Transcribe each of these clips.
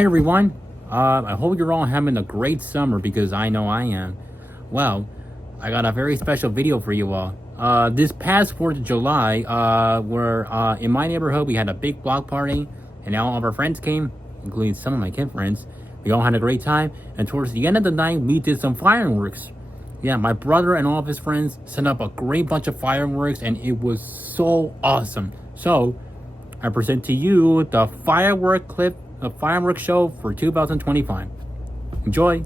Hi everyone. I hope you're all having a great summer because I know I am. Well, I got a very special video for you all. This past 4th of July, where in my neighborhood we had a big block party, and all of our friends came, including some of my kid friends. We all had a great time, and towards the end of the night, we did some fireworks. Yeah, my brother and all of his friends sent up a great bunch of fireworks, and it was so awesome. So, I present to you the firework clip, the fireworks show for 2025. Enjoy!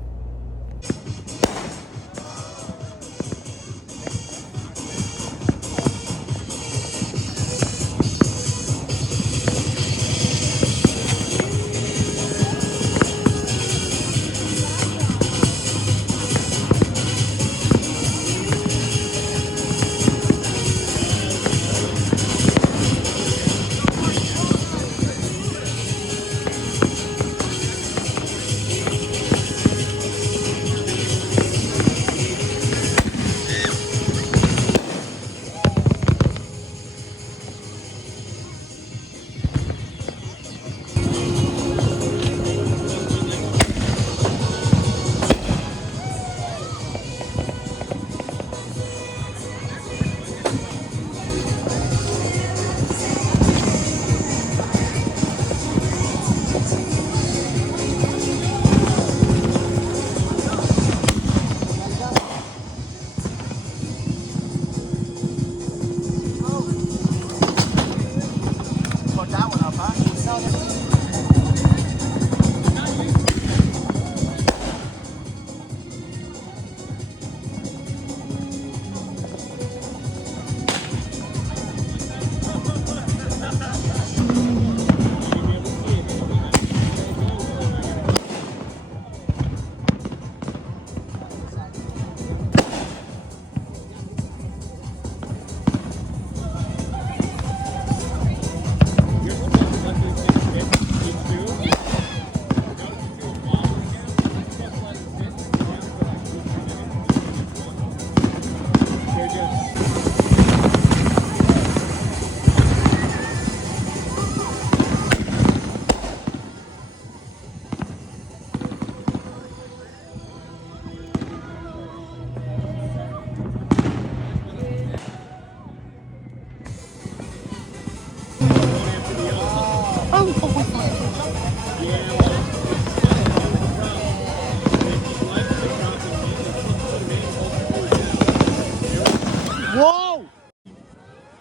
Whoa!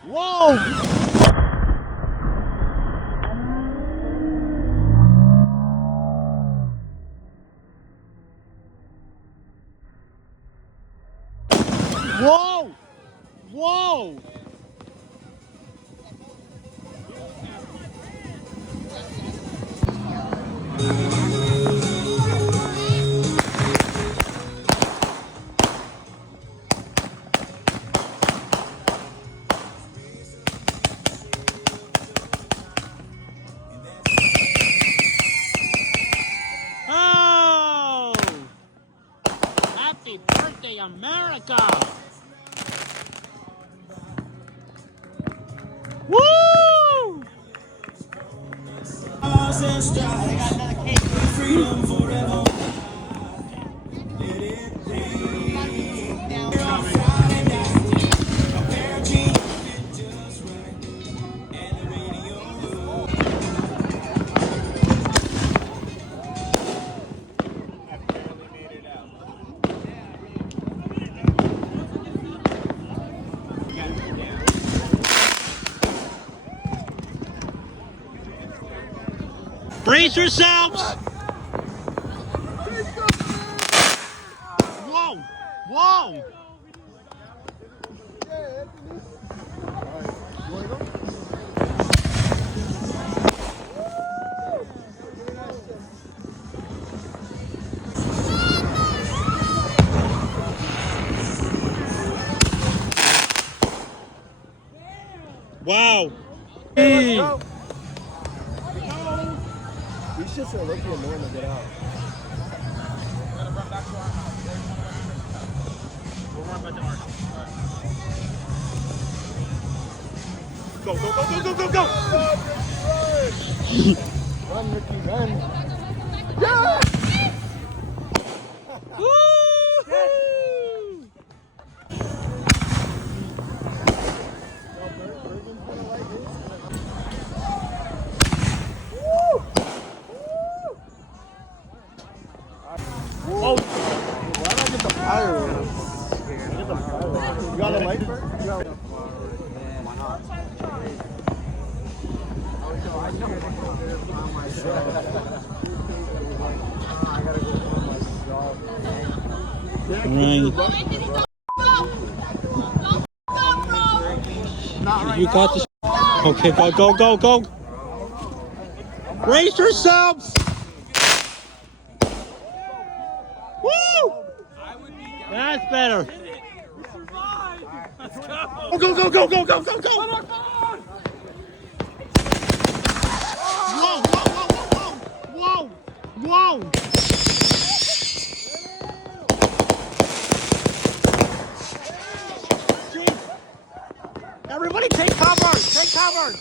Whoa! Whoa! Whoa! Oh! Happy birthday, America! Woo! Brace yourselves! Whoa! Whoa! Wow! Hey. These shits are looking annoying to get out. We'll run back to Arch. Go, go, go, go, go, go, go! Run, Ricky, run. Oh, Why did I get the fire one? You got a light first? right. You got this. Okay, go, go, go, go. Brace yourselves. Woo! That's better. Go, go, go, go, go, go, go, go. Whoa, whoa, whoa, whoa, whoa, whoa, whoa. Everybody take cover, take cover.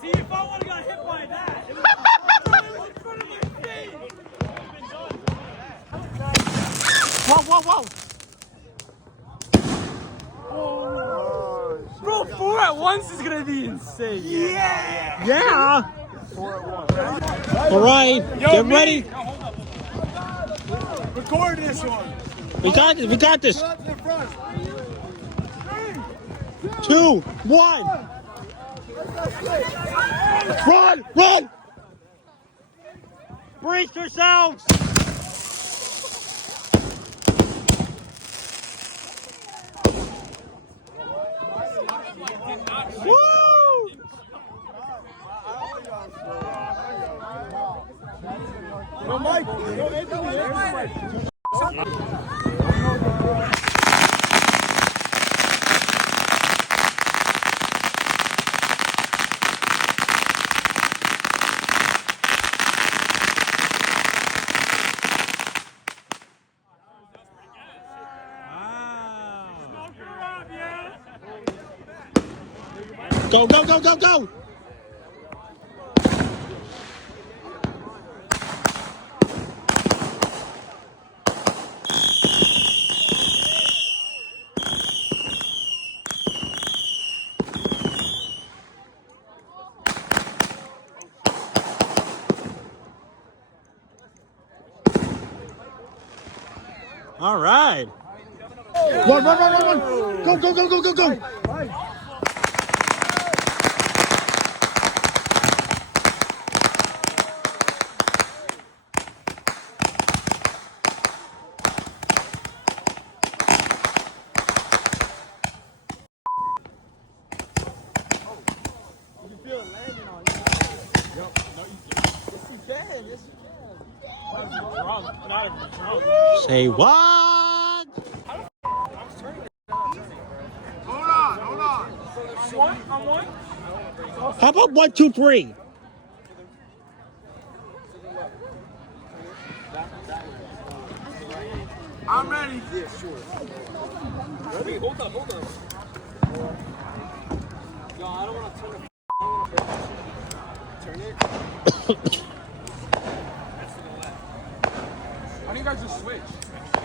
See, if I would have got hit by that, it was in front of my face. Whoa, whoa, whoa. Bro, 4 at once is gonna be insane. Yeah! Yeah. All right, get ready. Record this one. We got this, we got this. Up to the front. 2, 1. Run, run. Brace yourselves. Woo! Go, Mike. Go, Anthony. Go, go, go, go, go. All right. Run, run, run, run, run. Go, go, go, go, go, go. Say what? Hold on. I'm one. How about 1, 2, 3? I'm ready. Hold up. Yo, I don't want to turn it. How do you guys just switch?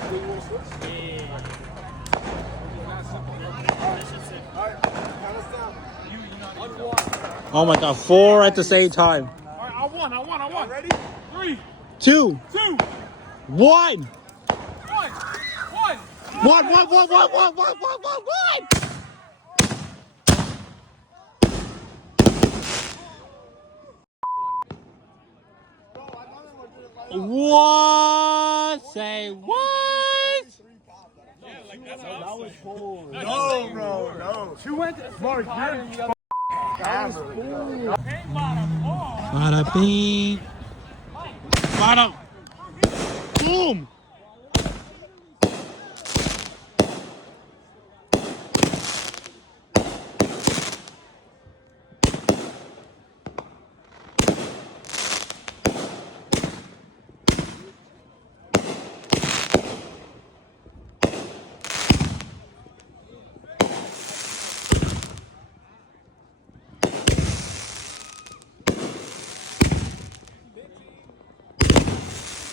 Do you want to switch? Yeah. Alright, count us down. Oh my God, 4 at the same time. All right, I won. Ready? 3, 2, 2, 1. 1. 1. What? Say what? That was cool. No, bro, no. She went to Mark. You're Bada bing. Bada. Boom.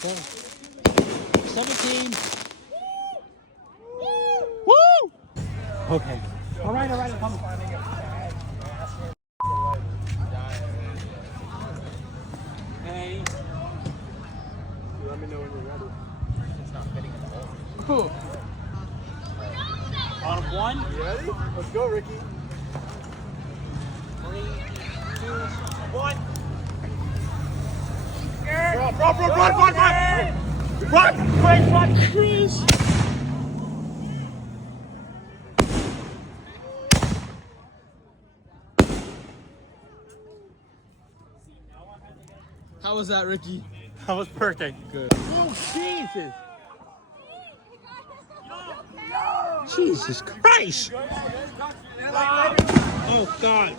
17. Woo! Okay. All right, I'm coming. Hey. Let me know when you're ready. It's not fitting in the hole. On one. You ready? Let's go, Ricky. 3, 2, 1. Run! Please! How was that, Ricky? That was perfect. Good. Oh, Jesus. Jesus Christ. Oh, God.